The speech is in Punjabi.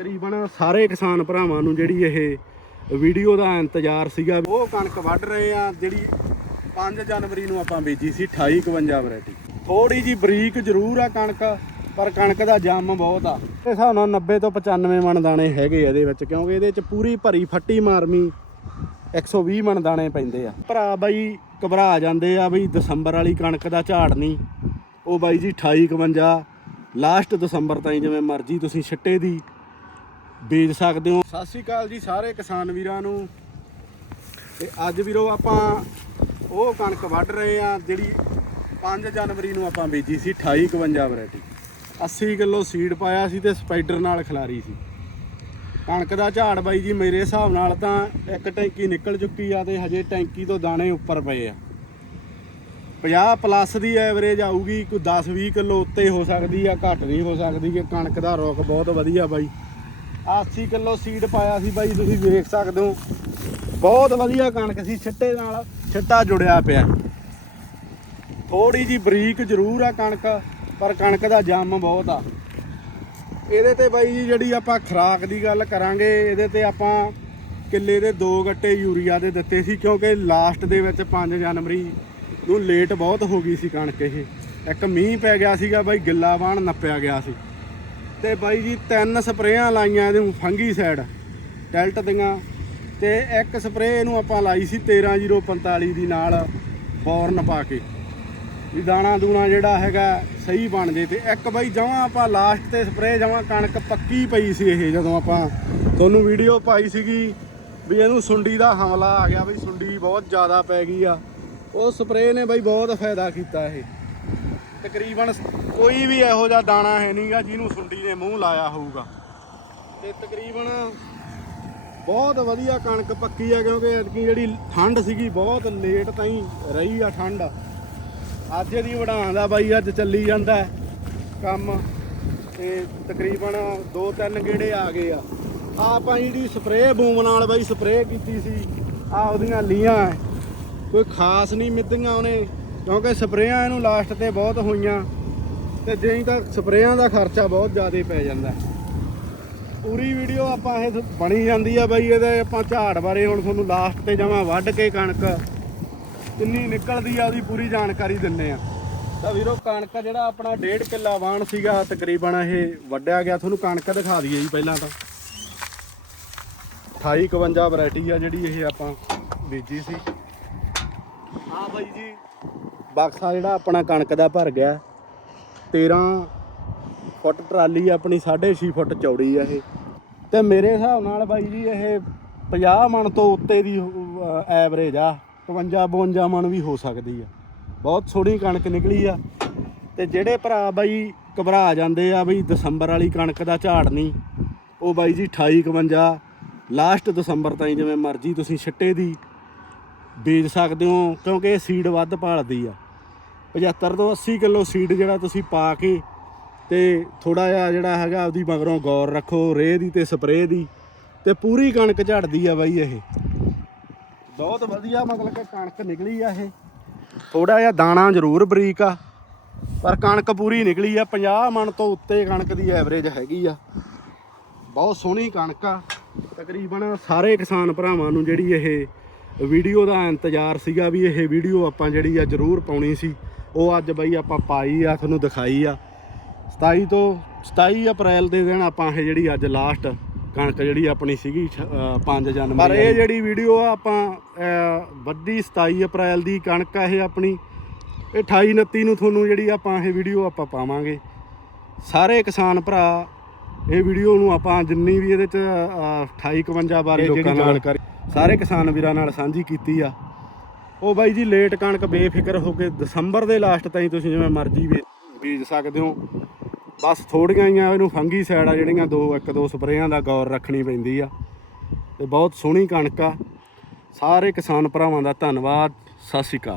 ਤਕਰੀਬਨ ਸਾਰੇ ਕਿਸਾਨ ਭਰਾਵਾਂ ਨੂੰ ਜਿਹੜੀ ਇਹ ਵੀਡੀਓ ਦਾ ਇੰਤਜ਼ਾਰ ਸੀਗਾ ਉਹ ਕਣਕ ਵੱਢ ਰਹੇ ਆ, ਜਿਹੜੀ 5 ਜਨਵਰੀ ਨੂੰ ਆਪਾਂ ਬੀਜੀ ਸੀ 2851 ਵੈਰਾਈਟੀ। ਥੋੜੀ ਜੀ ਬਰੀਕ ਜ਼ਰੂਰ ਆ ਕਣਕ, ਪਰ ਕਣਕ ਦਾ ਜੰਮ ਬਹੁਤ ਆ। ਇਸ ਹਿਸਾਬ ਨਾਲ 90 ਤੋਂ 95 ਮਣ ਦਾਣੇ ਹੈਗੇ ਇਹਦੇ ਵਿੱਚ, ਕਿਉਂਕਿ ਇਹਦੇ ਵਿੱਚ ਪੂਰੀ ਭਰੀ ਫੱਟੀ ਮਾਰਮੀ 120 ਮਣ ਦਾਣੇ ਪੈਂਦੇ ਆ। ਭਰਾ ਬਾਈ ਘਬਰਾ ਜਾਂਦੇ ਆ ਬਈ ਦਸੰਬਰ ਵਾਲੀ ਕਣਕ ਦਾ ਝਾੜ ਨਹੀਂ। ਉਹ ਬਾਈ ਜੀ 2851 ਲਾਸਟ ਦਸੰਬਰ ਤਾਈਂ ਜਿਵੇਂ ਮਰਜ਼ੀ ਤੁਸੀਂ ਛਿੱਟੇ ਦੀ ਵੇਚ ਸਕਦੇ ਹੋ। ਸਤਿ ਸ਼੍ਰੀ ਅਕਾਲ ਜੀ ਸਾਰੇ ਕਿਸਾਨ ਵੀਰਾਂ ਨੂੰ। ਤੇ ਅੱਜ ਵੀਰੋ ਆਪਾਂ ਉਹ ਕਣਕ ਵੱਢ ਰਹੇ ਆ ਜਿਹੜੀ 5 ਜਨਵਰੀ ਨੂੰ ਆਪਾਂ ਬੀਜੀ ਸੀ 2851 ਵੈਰਾਈਟੀ। 80 ਕਿਲੋ ਸੀਡ ਪਾਇਆ ਸੀ ਤੇ ਸਪਾਈਡਰ ਨਾਲ ਖਿਲਾਰੀ ਸੀ। ਕਣਕ ਦਾ ਝਾੜ ਬਾਈ ਜੀ, ਮੇਰੇ ਹਿਸਾਬ ਨਾਲ ਤਾਂ ਇੱਕ ਟੈਂਕੀ ਨਿਕਲ ਚੁੱਕੀ ਆ ਤੇ ਹਜੇ ਟੈਂਕੀ ਤੋਂ ਦਾਣੇ ਉੱਪਰ ਪਏ ਆ। 50 ਪਲੱਸ ਦੀ ਐਵਰੇਜ ਆਊਗੀ, ਕੋਈ 10-20 ਕਿਲੋ ਉੱਤੇ ਹੋ ਸਕਦੀ ਆ, ਘੱਟ ਨਹੀਂ ਹੋ ਸਕਦੀ ਕਿ ਕਣਕ ਦਾ ਰੋਕ ਬਹੁਤ ਵਧੀਆ ਬਾਈ। 80 ਕਿਲੋ ਸੀਡ ਪਾਇਆ ਸੀ ਬਾਈ, ਤੁਸੀਂ ਵੇਖ ਸਕਦੇ ਹੋ। ਬਹੁਤ ਵਧੀਆ ਕਣਕ ਸੀ, ਛਿੱਟੇ ਨਾਲ ਛਿੱਟਾ ਜੁੜਿਆ ਪਿਆ। ਥੋੜੀ ਜੀ ਬਰੀਕ ਜ਼ਰੂਰ ਆ ਕਣਕ, ਪਰ ਕਣਕ ਦਾ ਜੰਮ ਬਹੁਤ ਆ। ਇਹਦੇ ਤੇ ਬਾਈ ਜੀ ਜਿਹੜੀ ਆਪਾਂ ਖਰਾਕ ਦੀ ਗੱਲ ਕਰਾਂਗੇ, ਇਹਦੇ ਤੇ ਆਪਾਂ ਕਿੱਲੇ ਦੇ ਦੋ ਗੱਟੇ ਯੂਰੀਆ ਦੇ ਦਿੱਤੇ ਸੀ, ਕਿਉਂਕਿ ਲਾਸਟ ਦੇ ਵਿੱਚ 5 ਜਨਵਰੀ ਨੂੰ ਲੇਟ ਬਹੁਤ ਹੋ ਗਈ ਸੀ ਕਣਕ ਇਹ। ਇੱਕ ਮੀਂਹ ਪੈ ਗਿਆ ਸੀਗਾ ਬਾਈ, ਗਿੱਲਾ ਬਾਣ ਨੱਪਿਆ ਗਿਆ ਸੀ। ਤੇ ਬਾਈ ਜੀ ਤਿੰਨ ਸਪਰੇਆਂ ਲਾਈਆਂ ਇਹਦੇ ਫੰਗੀ ਸਾਈਡ ਟੈਲਟ ਦੀਆਂ। ਤੇ ਇੱਕ ਸਪਰੇਅ ਇਹਨੂੰ ਆਪਾਂ ਲਾਈ ਸੀ 13045 ਦੀ ਨਾਲ ਬੌਰਨ ਪਾ ਕੇ। ਵੀ ਦਾਣਾ ਦੂਣਾ ਜਿਹੜਾ ਹੈਗਾ ਸਹੀ ਬਣ ਜੇ ਤੇ ਇੱਕ ਬਾਈ ਜਮਾਂ ਆਪਾਂ ਲਾਸਟ ਤੇ ਸਪਰੇਅ ਜਮਾਂ ਕਣਕ ਪੱਕੀ ਪਈ ਸੀ ਇਹ ਜਦੋਂ ਆਪਾਂ ਤੁਹਾਨੂੰ ਵੀਡੀਓ ਪਾਈ ਸੀਗੀ ਵੀ ਇਹਨੂੰ ਸੁੰਡੀ ਦਾ ਹਮਲਾ ਆ ਗਿਆ ਬਈ ਸੁੰਡੀ ਬਹੁਤ ਜ਼ਿਆਦਾ ਪੈ ਗਈ ਆ। ਉਹ ਸਪਰੇਅ ਨੇ ਬਾਈ ਬਹੁਤ ਫਾਇਦਾ ਕੀਤਾ ਇਹ। ਤਕਰੀਬਨ ਕੋਈ ਵੀ ਇਹੋ ਜਿਹਾ ਦਾਣਾ ਹੈ ਨਹੀਂਗਾ ਜਿਹਨੂੰ ਸੁੰਡੀ ਨੇ ਮੂੰਹ ਲਾਇਆ ਹੋਊਗਾ। ਤੇ ਤਕਰੀਬਨ ਬਹੁਤ ਵਧੀਆ ਕਣਕ ਪੱਕੀ ਆ ਕਿਉਂਕਿ ਐਤਕੀ ਜਿਹੜੀ ਠੰਡ ਸੀਗੀ ਬਹੁਤ ਲੇਟ ਤਾਈਂ ਰਹੀ ਆ ਠੰਡ। ਅੱਜ ਇਹਦੀ ਵਢਾਣ ਦਾ ਬਾਈ ਅੱਜ ਚੱਲੀ ਜਾਂਦਾ ਕੰਮ ਤੇ ਤਕਰੀਬਨ 2-3 ਗੇੜੇ ਆ ਗਏ ਆ। ਆਪਾਂ ਜਿਹੜੀ ਸਪਰੇਅ ਬੂਮ ਨਾਲ ਬਾਈ ਸਪਰੇਅ ਕੀਤੀ ਸੀ ਆ ਉਹਦੀਆਂ ਲੀਆਂ ਕੋਈ ਖਾਸ ਨਹੀਂ ਮਿੱਧੀਆਂ ਉਹਨੇ ਕਿਉਂਕਿ ਸਪਰੇਆਂ ਇਹਨੂੰ ਲਾਸਟ ਤੇ ਬਹੁਤ ਹੋਈਆਂ ਤੇ ਜਿਵੇਂ ਤਾਂ ਸਪਰੇਆਂ ਦਾ ਖਰਚਾ ਬਹੁਤ ਜ਼ਿਆਦਾ ਪੈ ਜਾਂਦਾ। ਪੂਰੀ ਵੀਡੀਓ ਆਪਾਂ ਇਹ ਬਣੀ ਜਾਂਦੀ ਆ ਬਾਈ, ਇਹਦੇ ਆਪਾਂ ਝਾੜ ਬਾਰੇ ਹੁਣ ਤੁਹਾਨੂੰ ਲਾਸਟ ਤੇ ਜਾਵਾਂ ਵੱਢ ਕੇ ਕਣਕ ਕਿੰਨੀ ਨਿਕਲਦੀ ਆ ਉਹਦੀ ਪੂਰੀ ਜਾਣਕਾਰੀ ਦਿੰਨੇ ਆ। ਤਾਂ ਵੀਰੋ, ਕਣਕ ਜਿਹੜਾ ਆਪਣਾ 1.5 ਕਿੱਲਾ ਵਾਣ ਸੀਗਾ, ਤਕਰੀਬਨ ਇਹ ਵੱਢਿਆ ਗਿਆ। ਤੁਹਾਨੂੰ ਕਣਕ ਦਿਖਾ ਦਈਏ ਜੀ ਪਹਿਲਾਂ ਤਾਂ। 2851 ਵੈਰਾਈਟੀ ਆ ਜਿਹੜੀ ਇਹ ਆਪਾਂ ਬੀਜੀ ਸੀ। ਹਾਂ ਬਾਈ ਜੀ ਬਕਸਾ ਜਿਹੜਾ ਆਪਣਾ ਕਣਕ ਦਾ ਭਰ ਗਿਆ 13 ਫੁੱਟ ਟਰਾਲੀ ਆਪਣੀ 6.5 ਫੁੱਟ ਚੌੜੀ ਆ ਇਹ। ਤੇ ਮੇਰੇ ਹਿਸਾਬ ਨਾਲ ਬਾਈ ਜੀ ਇਹ 50 ਮਣ ਤੋਂ ਉੱਤੇ ਦੀ ਐਵਰੇਜ ਆ 52 52 ਮਣ ਵੀ ਹੋ ਸਕਦੀ ਆ। ਬਹੁਤ ਸੋਹਣੀ ਕਣਕ ਨਿਕਲੀ ਆ। ਤੇ ਜਿਹੜੇ ਭਰਾ ਬਾਈ ਘਬਰਾ ਜਾਂਦੇ ਆ ਬਈ ਦਸੰਬਰ ਵਾਲੀ ਕਣਕ ਦਾ ਝਾੜ ਨਹੀਂ, ਉਹ ਬਾਈ ਜੀ 28 51 ਲਾਸਟ ਦਸੰਬਰ ਤਾਈਂ ਜਿਵੇਂ ਮਰਜ਼ੀ ਤੁਸੀਂ ਛਿੱਟੇ ਦੀ ਬੀਜ ਸਕਦੇ ਹੋ, ਕਿਉਂਕਿ ਇਹ ਸੀਡ ਵੱਧ ਭਾਲਦੀ ਆ। 75 ਤੋਂ 80 ਕਿਲੋ ਸੀਡ ਜਿਹੜਾ ਤੁਸੀਂ ਪਾ ਕੇ ਤੇ ਥੋੜਾ ਜਿਹਾ ਜਿਹੜਾ ਹੈਗਾ ਆਪਦੀ ਮਗਰੋਂ ਗੌਰ ਰੱਖੋ, ਰੇਹ ਦੀ ਤੇ ਸਪਰੇਅ ਦੀ, ਤੇ ਪੂਰੀ ਕਣਕ ਝੜਦੀ ਆ ਬਾਈ ਇਹ। ਬਹੁਤ ਵਧੀਆ ਮਤਲਬ ਕਿ ਕਣਕ ਨਿਕਲੀ ਆ ਇਹ। ਥੋੜਾ ਜਿਹਾ ਦਾਣਾ ਜ਼ਰੂਰ ਬਰੀਕ ਆ, ਪਰ ਕਣਕ ਪੂਰੀ ਨਿਕਲੀ ਆ। 50 ਮਣ ਤੋਂ ਉੱਤੇ ਕਣਕ ਦੀ ਐਵਰੇਜ ਹੈਗੀ ਆ। ਬਹੁਤ ਸੋਹਣੀ ਕਣਕ ਆ। ਤਕਰੀਬਨ ਸਾਰੇ ਕਿਸਾਨ ਭਰਾਵਾਂ ਨੂੰ ਜਿਹੜੀ ਇਹ ਵੀਡੀਓ ਦਾ ਇੰਤਜ਼ਾਰ ਸੀਗਾ ਵੀ ਇਹ ਵੀਡੀਓ ਆਪਾਂ ਜਿਹੜੀ ਆ ਜ਼ਰੂਰ ਪਾਉਣੀ ਸੀ। ਉਹ ਅੱਜ ਬਈ ਆਪਾਂ ਪਾਈ ਆ ਤੁਹਾਨੂੰ ਦਿਖਾਈ ਆ। 27 ਤੋਂ 27 ਅਪ੍ਰੈਲ ਦੇ ਦਿਨ ਆਪਾਂ ਇਹ ਜਿਹੜੀ ਅੱਜ ਲਾਸਟ ਕਣਕ ਜਿਹੜੀ ਆਪਣੀ ਸੀਗੀ 5 ਜਨਵਰੀ ਪਰ ਇਹ ਜਿਹੜੀ ਵੀਡੀਓ ਆ ਆਪਾਂ ਵੱਡੀ 27 ਅਪ੍ਰੈਲ ਦੀ ਕਣਕ ਆ ਇਹ ਆਪਣੀ। ਇਹ 28 29 ਨੂੰ ਤੁਹਾਨੂੰ ਜਿਹੜੀ ਆਪਾਂ ਇਹ ਵੀਡੀਓ ਆਪਾਂ ਪਾਵਾਂਗੇ। ਸਾਰੇ ਕਿਸਾਨ ਭਰਾ ਇਹ ਵੀਡੀਓ ਨੂੰ ਆਪਾਂ ਜਿੰਨੀ ਵੀ ਇਹਦੇ ਚ ਅਹ, 28 51 ਬਾਰੇ ਜਿਹੜੀ ਜਾਣਕਾਰੀ ਸਾਰੇ ਕਿਸਾਨ ਵੀਰਾਂ ਨਾਲ ਸਾਂਝੀ ਕੀਤੀ ਆ। ਉਹ ਬਾਈ ਜੀ, ਲੇਟ ਕਣਕ ਬੇਫਿਕਰ ਹੋ ਕੇ ਦਸੰਬਰ ਦੇ ਲਾਸਟ ਤਾਈਂ ਤੁਸੀਂ ਜਿਵੇਂ ਮਰਜ਼ੀ ਬੀ- ਬੀਜ ਸਕਦੇ ਹੋ। ਬਸ ਥੋੜੀਆਂ ਹੀ ਆ, ਇਹਨੂੰ ਫੰਗੀ ਸਾਈਡ ਆ, ਜਿਹੜੀਆਂ ਦੋ, ਇੱਕ, ਦੋ ਸਪਰੇਆਂ ਦਾ ਗੌਰ ਰੱਖਣੀ ਪੈਂਦੀ ਆ। ਤੇ ਬਹੁਤ ਸੋਹਣੀ ਕਣਕ ਆ। ਸਾਰੇ ਕਿਸਾਨ ਭਰਾਵਾਂ ਦਾ ਧੰਨਵਾਦ। ਸਤਿ ਸ਼੍ਰੀ ਅਕਾਲ।